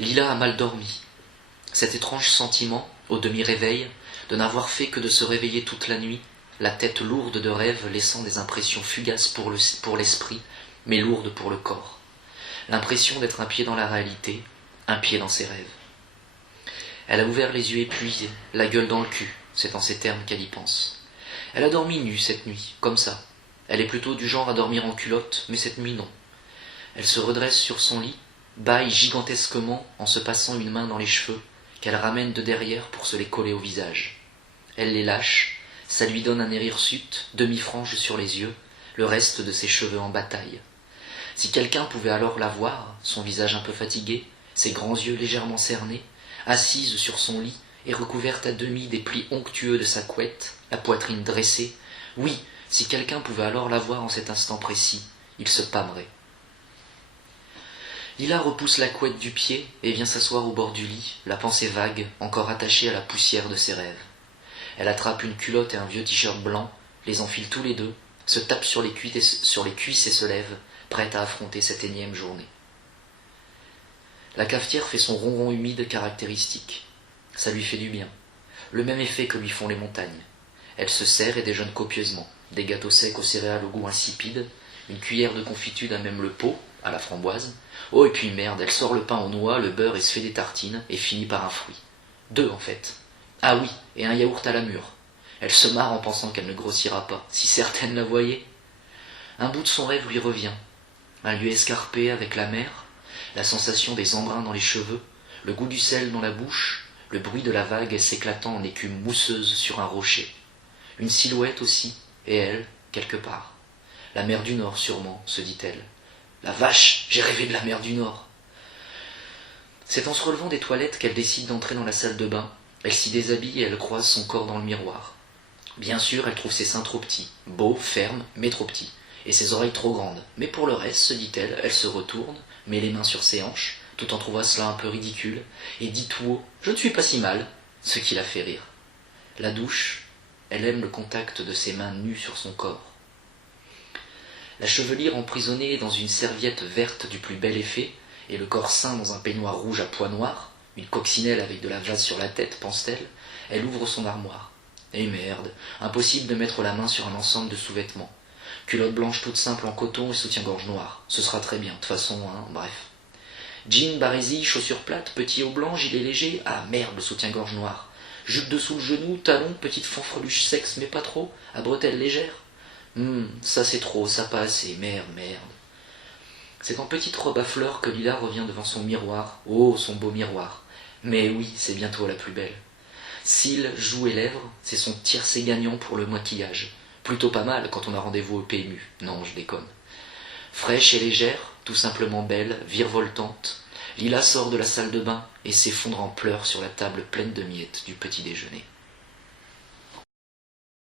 Lila a mal dormi. Cet étrange sentiment, au demi-réveil, de n'avoir fait que de se réveiller toute la nuit, la tête lourde de rêves laissant des impressions fugaces pour l'esprit, mais lourdes pour le corps. L'impression d'être un pied dans la réalité, un pied dans ses rêves. Elle a ouvert les yeux épuisés, la gueule dans le cul, c'est en ces termes qu'elle y pense. Elle a dormi nue cette nuit, comme ça. Elle est plutôt du genre à dormir en culotte, mais cette nuit non. Elle se redresse sur son lit, bâille gigantesquement en se passant une main dans les cheveux, qu'elle ramène de derrière pour se les coller au visage. Elle les lâche, ça lui donne un air hirsute, demi-frange sur les yeux, le reste de ses cheveux en bataille. Si quelqu'un pouvait alors la voir, son visage un peu fatigué, ses grands yeux légèrement cernés, assise sur son lit et recouverte à demi des plis onctueux de sa couette, la poitrine dressée, oui, si quelqu'un pouvait alors la voir en cet instant précis, il se pâmerait. Lila repousse la couette du pied et vient s'asseoir au bord du lit, la pensée vague, encore attachée à la poussière de ses rêves. Elle attrape une culotte et un vieux t-shirt blanc, les enfile tous les deux, se tape sur les cuisses et se lève, prête à affronter cette énième journée. La cafetière fait son ronron humide caractéristique. Ça lui fait du bien. Le même effet que lui font les montagnes. Elle se sert et déjeune copieusement. Des gâteaux secs aux céréales au goût insipide, une cuillère de confiture à même le pot, à la framboise. Oh, et puis merde, elle sort le pain aux noix, le beurre et se fait des tartines, et finit par un fruit. 2 en fait. Ah oui, et un yaourt à la mûre. Elle se marre en pensant qu'elle ne grossira pas, si certaines la voyaient. Un bout de son rêve lui revient. Un lieu escarpé avec la mer, la sensation des embruns dans les cheveux, le goût du sel dans la bouche, le bruit de la vague s'éclatant en écume mousseuse sur un rocher. Une silhouette aussi, et elle, quelque part. La mer du Nord sûrement, se dit-elle. La vache, j'ai rêvé de la mer du Nord. C'est en se relevant des toilettes qu'elle décide d'entrer dans la salle de bain. Elle s'y déshabille et elle croise son corps dans le miroir. Bien sûr, elle trouve ses seins trop petits, beaux, fermes, mais trop petits, et ses oreilles trop grandes. Mais pour le reste, se dit-elle, elle se retourne, met les mains sur ses hanches, tout en trouvant cela un peu ridicule, et dit tout haut « Je ne suis pas si mal », ce qui la fait rire. La douche, elle aime le contact de ses mains nues sur son corps. La chevelure emprisonnée dans une serviette verte du plus bel effet, et le corps sain dans un peignoir rouge à pois noirs, une coccinelle avec de la vase sur la tête, pense-t-elle, elle ouvre son armoire. Et merde, impossible de mettre la main sur un ensemble de sous-vêtements. Culotte blanche toute simple en coton et soutien-gorge noir. Ce sera très bien, de toute façon, hein, bref. Jean, barésie, chaussures plates, petit haut blanc, gilet léger, ah merde, le soutien-gorge noir. Jupe dessous le genou, talons, petite fanfreluche sexe, mais pas trop, à bretelles légères. Ça c'est trop, ça pas assez, merde. C'est en petite robe à fleurs que Lila revient devant son miroir. Oh, son beau miroir. Mais oui, c'est bientôt la plus belle. Cils, joues et lèvres, c'est son tiercé gagnant pour le maquillage. Plutôt pas mal quand on a rendez-vous au PMU. Non, je déconne. Fraîche et légère, tout simplement belle, virevoltante, Lila sort de la salle de bain et s'effondre en pleurs sur la table pleine de miettes du petit déjeuner.